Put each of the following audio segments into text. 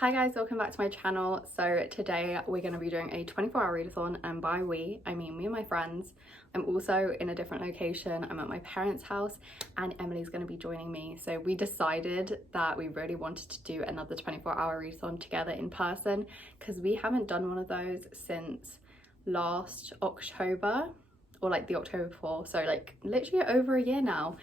Hi guys, welcome back to my channel. So today we're going to be doing a 24-hour readathon, and by we I mean me and my friends. I'm also in a different location. I'm at my parents' house and Emily's going to be joining me. So we decided that we really wanted to do another 24-hour readathon together in person because we haven't done one of those since last October, or like the October before, so like literally over a year now.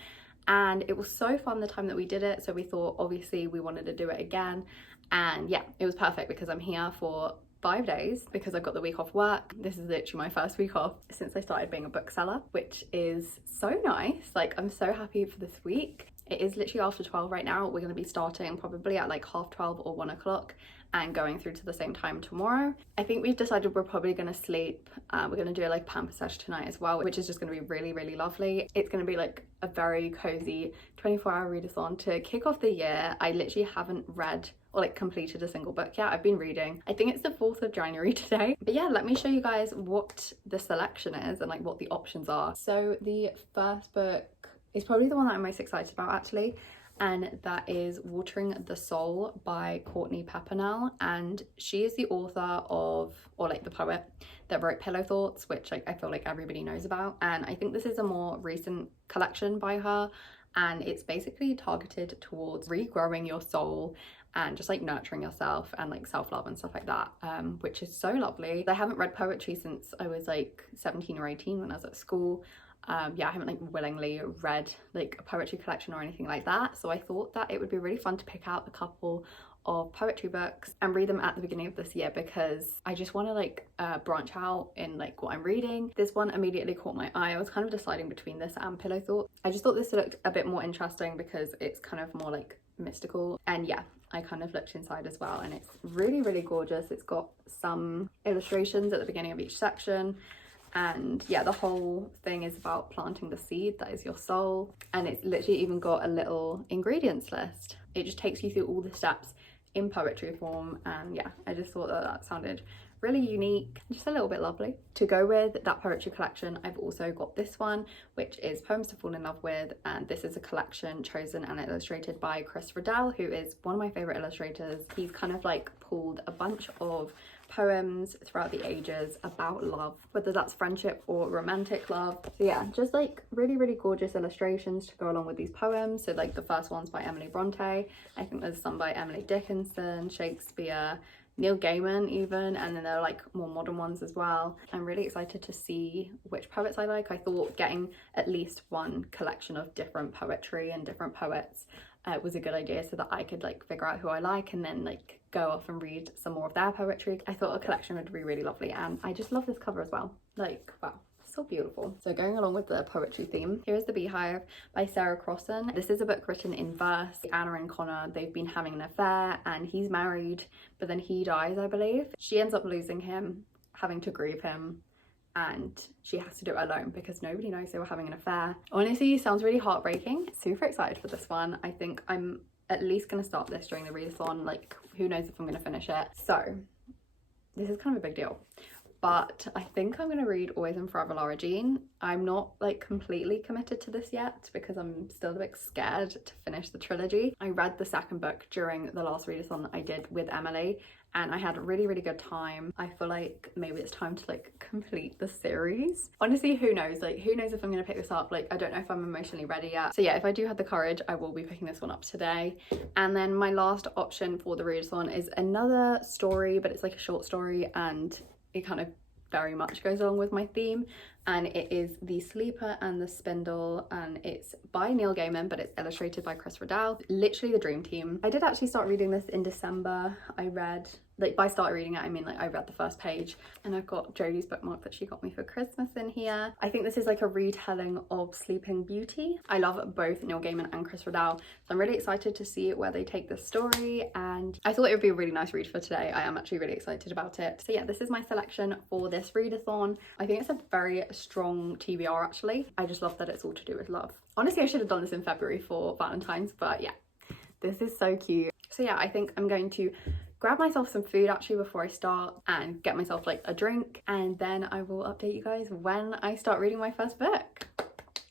And it was so fun the time that we did it, so we thought obviously we wanted to do it again. And yeah, it was perfect because I'm here for 5 days because I've got the week off work. This is literally my first week off since I started being a bookseller, which is so nice. Like, I'm so happy for this week. It is literally after 12 right now. We're going to be starting probably at like 12:30 or 1 o'clock and going through to the same time tomorrow. I think we've decided we're probably going to sleep. We're going to do like pamper session tonight as well, which is just going to be really lovely. It's going to be like a very cozy 24-hour readathon to kick off the year. I literally haven't read or like completed a single book yet. I've been reading. I think it's the 4th of January today. But yeah, let me show you guys what the selection is and like what the options are. So the first book is probably the one that I'm most excited about actually, and that is Watering the Soul by Courtney Pepernell. And she is the author of, or like the poet that wrote Pillow Thoughts, which like I feel like everybody knows about. And I think this is a more recent collection by her, and it's basically targeted towards regrowing your soul and just like nurturing yourself and like self-love and stuff like that, which is so lovely. I haven't read poetry since I was like 17 or 18 when I was at school. Yeah, I haven't like willingly read like a poetry collection or anything like that, so I thought that it would be really fun to pick out a couple of poetry books and read them at the beginning of this year because I just want to like branch out in like what I'm reading. This one immediately caught my eye. I was kind of deciding between this and Pillow Thoughts. I just thought this looked a bit more interesting because it's kind of more like mystical, and yeah, I kind of looked inside as well, and it's really gorgeous. It's got some illustrations at the beginning of each section. And yeah, the whole thing is about planting the seed that is your soul, and it's literally even got a little ingredients list. It just takes you through all the steps in poetry form, and yeah, I just thought that that sounded really unique, just a little bit lovely. To go with that poetry collection, I've also got this one, which is Poems to Fall in Love With, and this is a collection chosen and illustrated by Chris Riddell, who is one of my favorite illustrators. He's kind of like pulled a bunch of poems throughout the ages about love, whether that's friendship or romantic love. So yeah, just like really gorgeous illustrations to go along with these poems. So like the first one's by Emily Bronte, I think there's some by Emily Dickinson, Shakespeare, Neil Gaiman even, and then there are like more modern ones as well. I'm really excited to see which poets I like. I thought getting at least one collection of different poetry and different poets was a good idea, so that I could like figure out who I like and then like go off and read some more of their poetry. I thought a collection would be really lovely, and I just love this cover as well. Like, wow, so beautiful. So going along with the poetry theme, here is The Beehive by Sarah Crossan. This is a book written in verse. Anna and Connor, they've been having an affair and he's married, but then he dies, I believe. She ends up losing him, having to grieve him, and she has to do it alone because nobody knows they were having an affair. Honestly, sounds really heartbreaking. Super excited for this one. I think I'm at least going to start this during the readathon. Like, who knows if I'm going to finish it. So this is kind of a big deal, but I think I'm going to read Always and Forever Lara Jean. I'm not like completely committed to this yet because I'm still a bit scared to finish the trilogy. I read the second book during the last readathon I did with Emily, and I had a really good time. I feel like maybe it's time to like complete the series. Honestly, who knows? Like, who knows if I'm gonna pick this up? Like, I don't know if I'm emotionally ready yet. So yeah, if I do have the courage, I will be picking this one up today. And then my last option for the readathon is another story, but it's like a short story, and it kind of very much goes along with my theme, and it is The Sleeper and the Spindle, and it's by Neil Gaiman, but it's illustrated by Chris Riddell. Literally the dream team. I did actually start reading this in December. I read, like, by start reading it I mean like I read the first page, and I've got Jodie's bookmark that she got me for Christmas in here. I think this is like a retelling of Sleeping Beauty. I love both Neil Gaiman and Chris Riddell, so I'm really excited to see where they take this story, and I thought it would be a really nice read for today. I am actually really excited about it. So yeah, this is my selection for this readathon. I think it's a very strong TBR actually. I just love that it's all to do with love. Honestly, I should have done this in February for Valentine's, but yeah, this is so cute. So yeah, I think I'm going to grab myself some food actually before I start and get myself like a drink, and then I will update you guys when I start reading my first book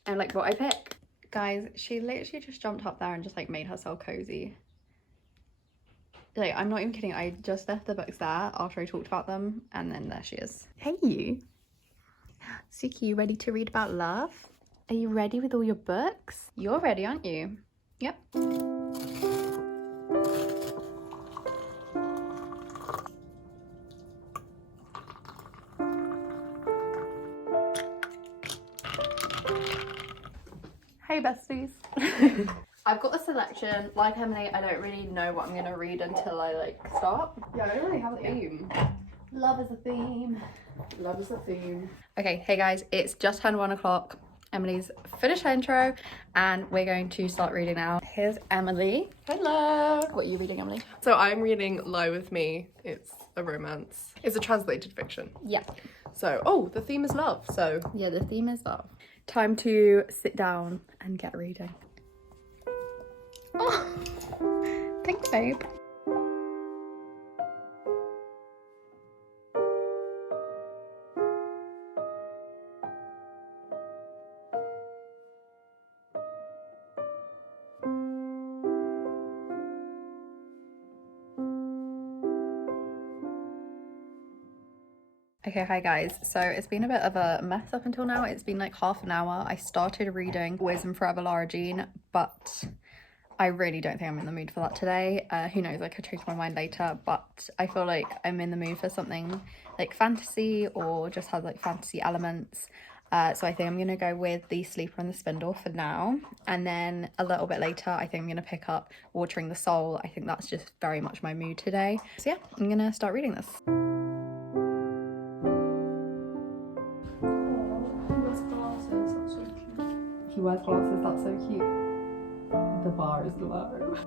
and like what I pick. Guys, she literally just jumped up there and just like made herself cozy. Like, I'm not even kidding, I just left the books there after I talked about them, and then there she is. Hey you. Suki, you ready to read about love? Are you ready with all your books? You're ready, aren't you? Yep. Hey besties. I've got a selection. Like Emily, I don't really know what I'm gonna read until I like start. Yeah, I don't really have a theme. Love is a theme. Love is a theme. Okay, hey guys, it's just turned 1 o'clock. Emily's finished her intro and we're going to start reading now. Here's Emily. Hello. What are you reading, Emily? So I'm reading Lie With Me. It's a romance. It's a translated fiction. Yeah. So, oh, the theme is love. So Yeah, the theme is love. Time to sit down and get reading. Oh, thanks, babe. Okay, hi guys. So it's been a bit of a mess up until now. It's been like half an hour. I started reading Always and Forever Lara Jean, but I really don't think I'm in the mood for that today. Who knows, I could change my mind later, but I feel like I'm in the mood for something like fantasy or just has like fantasy elements. So I think I'm gonna go with The Sleeper and the Spindle for now, and then a little bit later I think I'm gonna pick up Watering the Soul. I think that's just very much my mood today. So yeah, I'm gonna start reading this. He wears glasses, that's so cute. The bar is low.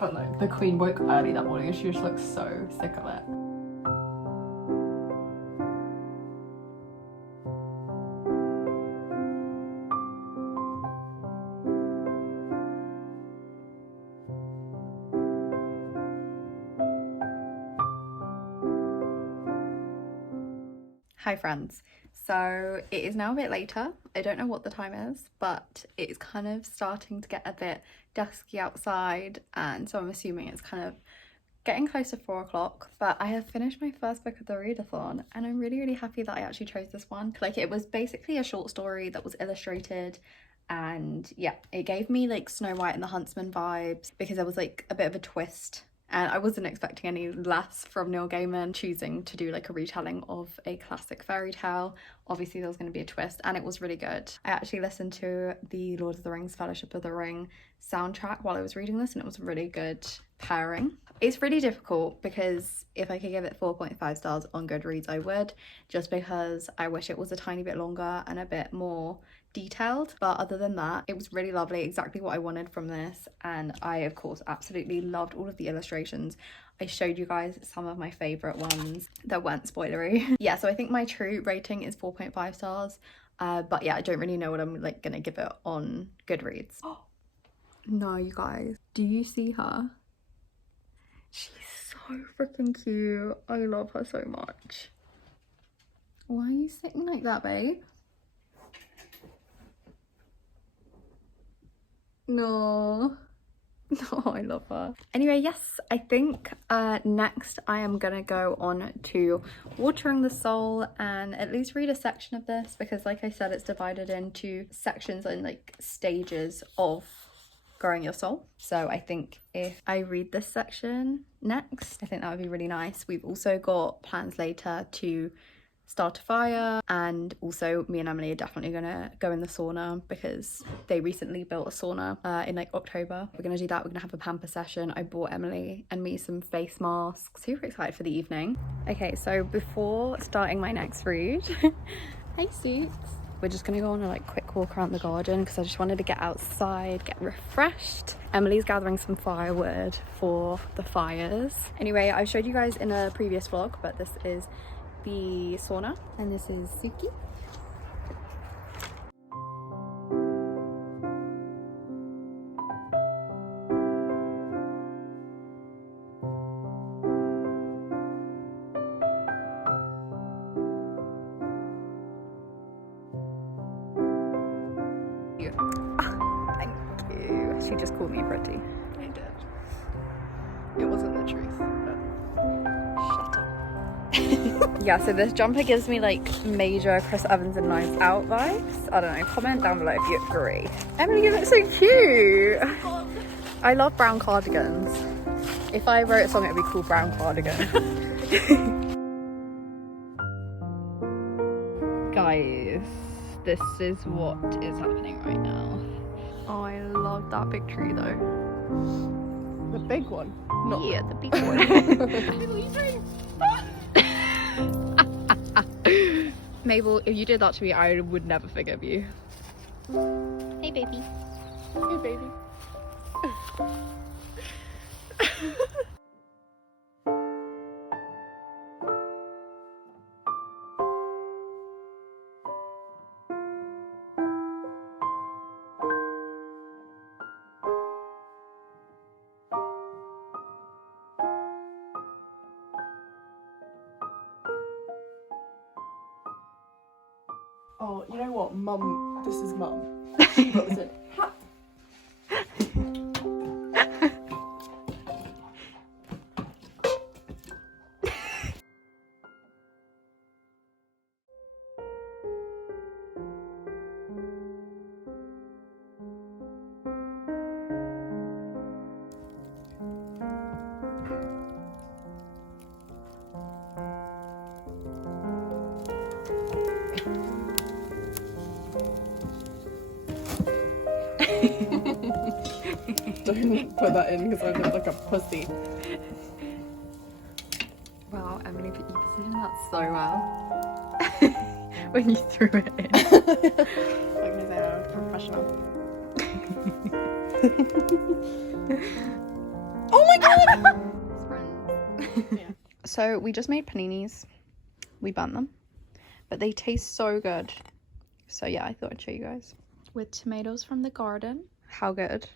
But like, the Queen woke early that morning and she just looks so sick of it. Hi friends, so it is now a bit later. I don't know what the time is, but it's kind of starting to get a bit dusky outside, and so I'm assuming it's kind of getting close to 4 o'clock. But I have finished my first book of the readathon and I'm really happy that I actually chose this one. Like, it was basically a short story that was illustrated, and yeah, it gave me like Snow White and the Huntsman vibes because there was like a bit of a twist. And I wasn't expecting any less from Neil Gaiman choosing to do like a retelling of a classic fairy tale. Obviously there was going to be a twist, and it was really good. I actually listened to the Lord of the Rings Fellowship of the Ring soundtrack while I was reading this, and it was a really good pairing. It's really difficult because if I could give it 4.5 stars on Goodreads I would, just because I wish it was a tiny bit longer and a bit more detailed. But other than that, it was really lovely, exactly what I wanted from this, and I of course absolutely loved all of the illustrations. I showed you guys some of my favorite ones that weren't spoilery. Yeah, so I think my true rating is 4.5 stars, but yeah, I don't really know what I'm like gonna give it on Goodreads. No, you guys, do you see her? She's so freaking cute. I love her so much. Why are you sitting like that, babe? No. No, I love her. Anyway, yes, I think next I am gonna go on to Watering the Soul and at least read a section of this, because like I said, it's divided into sections and like stages of growing your soul. So I think if I read this section next, I think that would be really nice. We've also got plans later to start a fire, and also me and Emily are definitely gonna go in the sauna because they recently built a sauna in like October. We're gonna do that. We're gonna have a pamper session. I bought Emily and me some face masks. Super excited for the evening. Okay, so before starting my next read, hey Suits, we're just gonna go on a like quick walk around the garden because I just wanted to get outside, get refreshed. Emily's gathering some firewood for the fires. Anyway, I showed you guys in a previous vlog, but this is the sauna, and this is Suki. pretty. I did. It wasn't the truth, but shut up. Yeah, so this jumper gives me like major Chris Evans and Knives Out vibes. I don't know, comment down below if you agree. Emily, you look so cute. I love brown cardigans. If I wrote a song, it would be called Brown Cardigan. Guys, this is what is happening right now. Oh, I love that big tree though. The big one. Not Yeah, the big one. Mabel, if you did that to me, I would never forgive you. Hey, baby. Hey, baby. Oh, you know what, Mum? This is Mum. She got this in. Ha! Don't put that in because I look like a pussy. Wow, Emily, you positioned that so well. When you threw it in. Like I say, I'm a professional. Oh my god! Friends. Yeah. So we just made paninis. We burnt them. But they taste so good. So yeah, I thought I'd show you guys. With tomatoes from the garden. How good?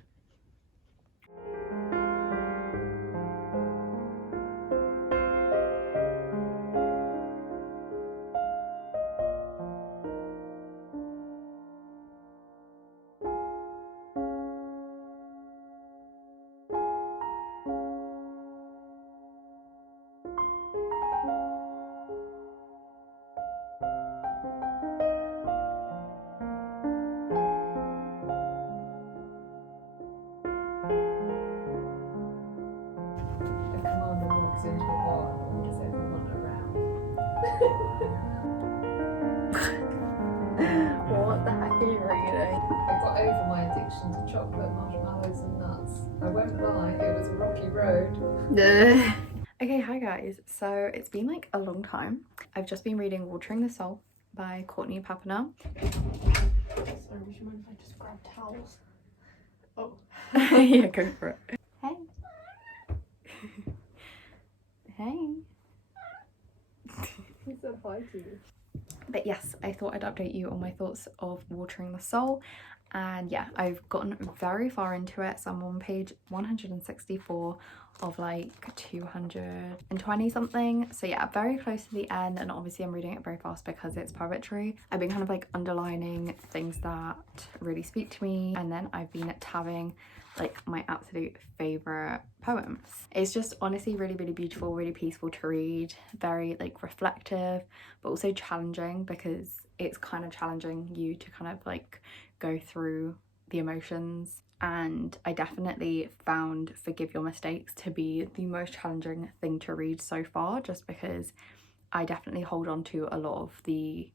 Into a bar and orders everyone around. What the heck are you reading? I got over my addiction to chocolate, marshmallows and nuts. I won't lie, it was a rocky road. Okay, hi guys. So it's been like a long time. I've just been reading Watering the Soul by Courtney Papernell. Sorry, would you mind if I just grab towels? Oh. Yeah, go for it. Hey. Hey. He said hi to you. But yes, I thought I'd update you on my thoughts of Watering the Soul. And yeah, I've gotten very far into it. So I'm on page 164 of like 220 something. So yeah, very close to the end. And obviously I'm reading it very fast because it's poetry. I've been kind of like underlining things that really speak to me. And then I've been tabbing like my absolute favorite poems. It's just honestly really, really beautiful, really peaceful to read, very like reflective, but also challenging because it's kind of challenging you to kind of like go through the emotions. And I definitely found Forgive Your Mistakes to be the most challenging thing to read so far, just because I definitely hold on to a lot of the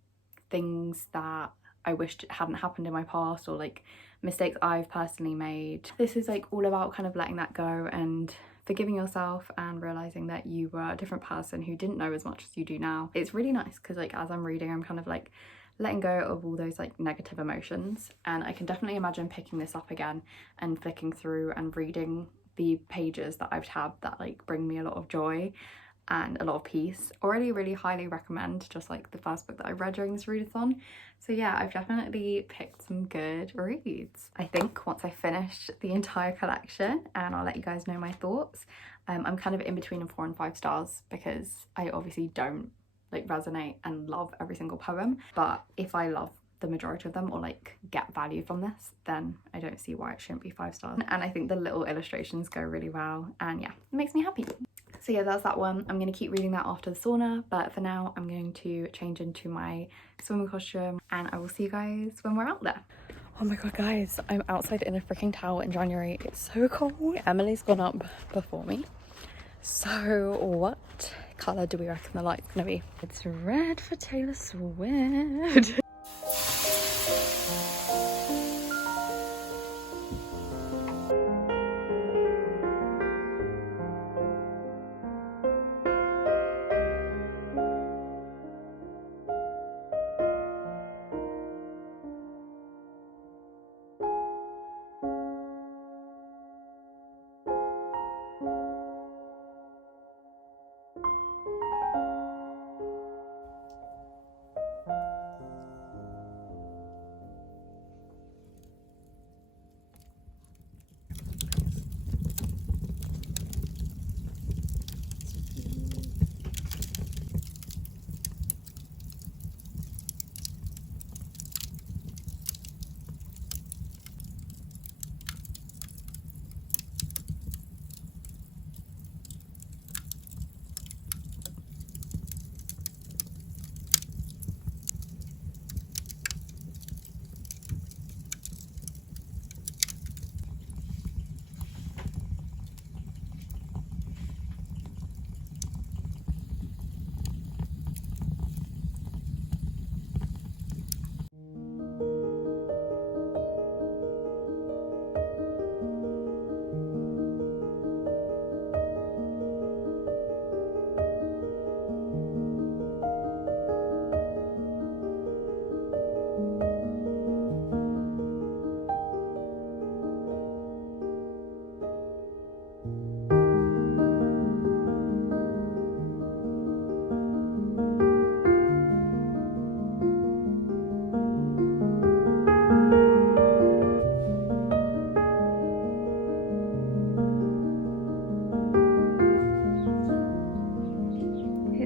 things that I wished hadn't happened in my past, or like mistakes I've personally made. This is like all about kind of letting that go and forgiving yourself and realizing that you were a different person who didn't know as much as you do now. It's really nice because like as I'm reading, I'm kind of like letting go of all those like negative emotions, and I can definitely imagine picking this up again and flicking through and reading the pages that I've tabbed that like bring me a lot of joy and a lot of peace. Already really highly recommend, just like the first book that I read during this readathon. So yeah, I've definitely picked some good reads. I think once I finish the entire collection, and I'll let you guys know my thoughts. I'm kind of in between 4 and 5 stars because I obviously don't like resonate and love every single poem, but if I love the majority of them or like get value from this, then I don't see why it shouldn't be 5 stars. And I think the little illustrations go really well, and yeah, it makes me happy. So yeah, that's that one. I'm going to keep reading that after the sauna, but for now I'm going to change into my swimming costume and I will see you guys when we're out there. Oh my god guys, I'm outside in a freaking towel in January. It's so cold. Emily's gone up before me. So what colour do we reckon the light's gonna be? It's red for Taylor Swift.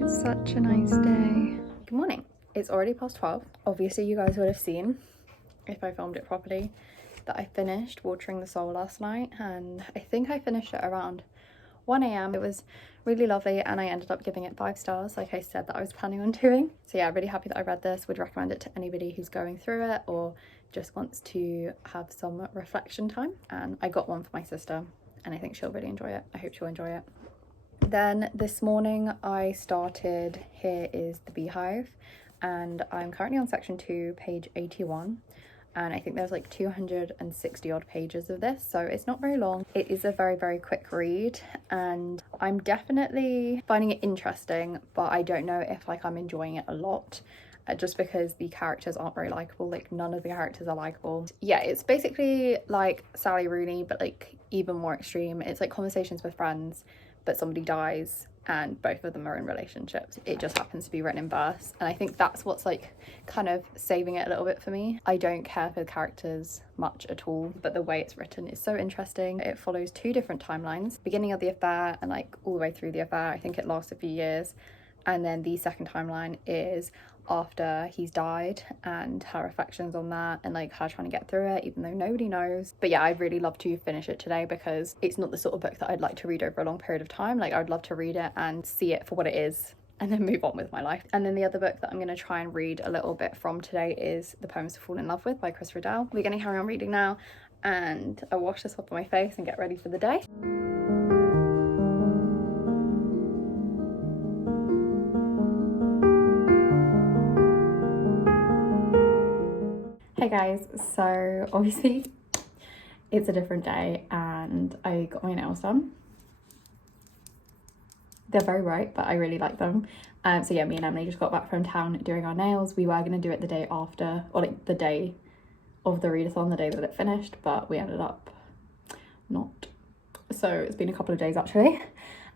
Such a nice day. Good morning. It's already past 12. Obviously you guys would have seen, if I filmed it properly, that I finished watering the soul last night, and I think I finished it around 1 a.m. It was really lovely and I ended up giving it 5 stars like I said that I was planning on doing. So yeah, really happy that I read this. Would recommend it to anybody who's going through it or just wants to have some reflection time. And I got one for my sister and I think she'll really enjoy it. I hope she'll enjoy it. Then this morning I started Here is the Beehive, and I'm currently on section 2, page 81, and I think there's like 260 odd pages of this, so it's not very long. It is a very quick read and I'm definitely finding it interesting, but I don't know if like I'm enjoying it a lot. Just because the characters aren't very likable, like none of the characters are likable. Yeah, it's basically like Sally Rooney, but like even more extreme. It's like conversations with friends, but somebody dies and both of them are in relationships. It just happens to be written in verse, and I think that's what's like kind of saving it a little bit for me. I don't care for the characters much at all, but the way it's written is so interesting. It follows 2 different timelines, beginning of the affair and like all the way through the affair. I think it lasts a few years, and then the second timeline is after he's died and her reflections on that and like her trying to get through it even though nobody knows. But yeah, I'd really love to finish it today because it's not the sort of book that I'd like to read over a long period of time. Like I'd love to read it and see it for what it is and then move on with my life. And then the other book that I'm going to try and read a little bit from today is The Poems to Fall in Love With by Chris Riddell. We're going to carry on reading now and I'll wash this off on my face and get ready for the day. Hey guys, so obviously it's a different day and I got my nails done. They're very bright, but I really like them. So yeah, me and Emily just got back from town doing our nails. We were going to do it the day after, or like the day of the readathon, the day that it finished, but we ended up not. So it's been a couple of days actually.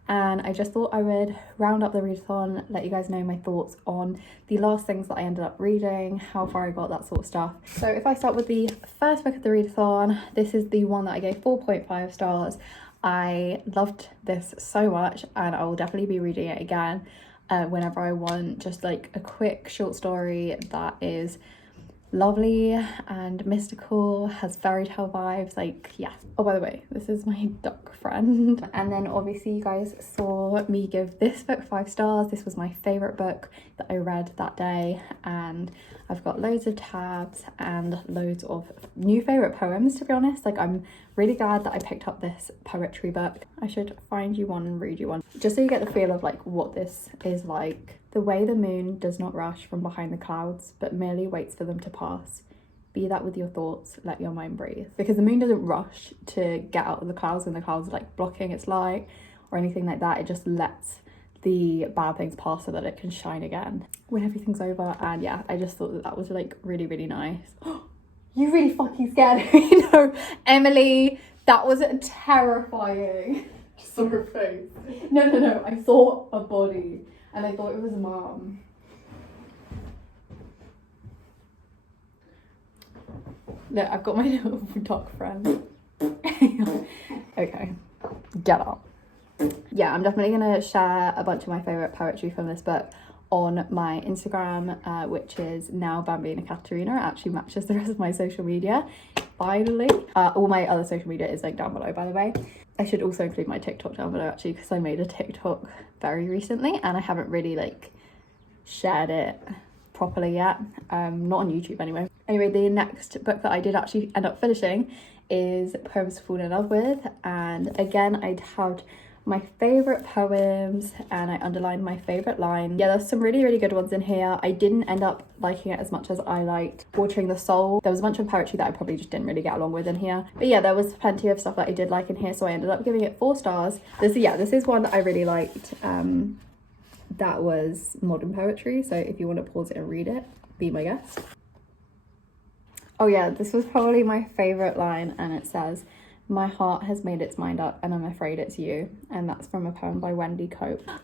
And I just thought I would round up the readathon, let you guys know my thoughts on the last things that I ended up reading, how far I got, that sort of stuff. So if I start with the first book of the readathon, this is the one that I gave 4.5 stars. I loved this so much and I will definitely be reading it again whenever I want just like a quick short story that is lovely and mystical, has fairy tale vibes, like, yeah. Oh, by the way, this is my duck friend. And then obviously you guys saw me give this book 5 stars. This was my favourite book that I read that day, and I've got loads of tabs and loads of new favourite poems, to be honest. Like, I'm really glad that I picked up this poetry book. I should find you one and read you one, just so you get the feel of like what this is like. The way the moon does not rush from behind the clouds, but merely waits for them to pass. Be that with your thoughts, let your mind breathe. Because the moon doesn't rush to get out of the clouds when the clouds are like blocking its light or anything like that. It just lets the bad things pass so that it can shine again when everything's over. And yeah, I just thought that that was like really, really nice. You really fucking scared me. No, Emily, that was terrifying. I saw her face. No, I saw a body and I thought it was Mum. Look, I've got my little duck friend. Okay, get up. Yeah, I'm definitely gonna share a bunch of my favourite poetry from this book on my Instagram, which is now Bambina Katerina. It actually matches the rest of my social media, finally. All my other social media is linked down below, by the way. I should also include my TikTok down below, actually, because I made a TikTok very recently and I haven't really like shared it properly yet, not on YouTube anyway. Anyway, the next book that I did actually end up finishing is Poems to Fall in Love With, and again I tabbed my favourite poems and I underlined my favourite line. Yeah, there's some really, really good ones in here. I didn't end up liking it as much as I liked Watering the Soul. There was a bunch of poetry that I probably just didn't really get along with in here, but yeah, there was plenty of stuff that I did like in here, so I ended up giving it 4 stars. This is one that I really liked. That was modern poetry, so if you want to pause it and read it, be my guest. Oh yeah, this was probably my favourite line, and it says, "My heart has made its mind up and I'm afraid it's you." And that's from a poem by Wendy.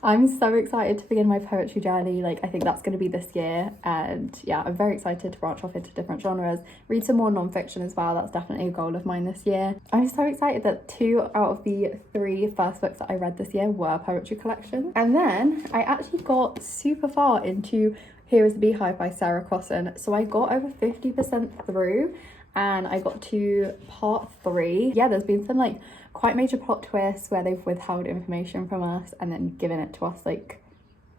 I'm so excited to begin my poetry journey. Like, I think that's going to be this year, and yeah, I'm very excited to branch off into different genres, read some more non-fiction as well. That's definitely a goal of mine this year. I'm so excited that 2 out of the 3 first books that I read this year were poetry collections. And then I actually got super far into Here is the Beehive by Sarah Crossan, so I got over 50% through and I got to part 3. Yeah, there's been some like quite major plot twists where they've withheld information from us and then given it to us like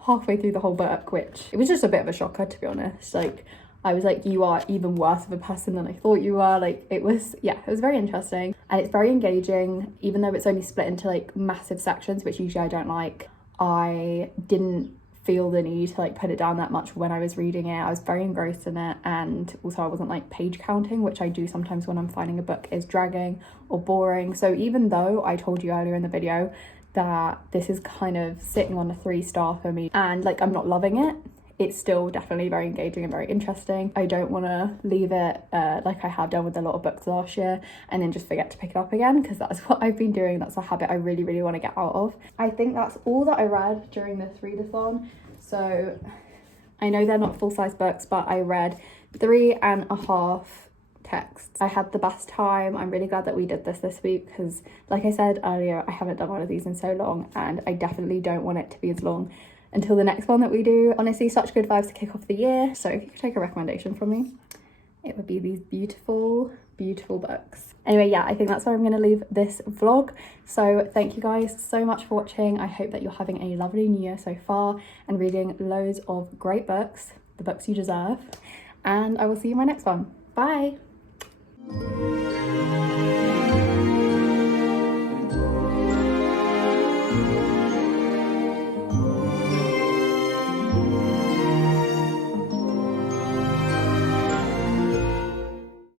halfway through the whole book, which it was just a bit of a shocker, to be honest. Like, I was like, you are even worse of a person than I thought you were. Like, it was very interesting and it's very engaging, even though it's only split into like massive sections, which usually I don't like. I didn't feel the need to like put it down that much when I was reading it. I was very engrossed in it, and also I wasn't like page counting, which I do sometimes when I'm finding a book is dragging or boring. So even though I told you earlier in the video that this is kind of sitting on a 3-star for me and like I'm not loving it, it's still definitely very engaging and very interesting. I don't want to leave it like I have done with a lot of books last year and then just forget to pick it up again, because that's what I've been doing. That's a habit I really, really want to get out of. I think that's all that I read during this readathon. So I know they're not full-size books, but I read 3.5 texts. I had the best time. I'm really glad that we did this week because, like I said earlier, I haven't done one of these in so long and I definitely don't want it to be as long until the next one that we do. Honestly, such good vibes to kick off the year. So if you could take a recommendation from me, it would be these beautiful, beautiful books. Anyway, yeah, I think that's where I'm going to leave this vlog. So thank you guys so much for watching. I hope that you're having a lovely new year so far and reading loads of great books, the books you deserve. And I will see you in my next one. Bye.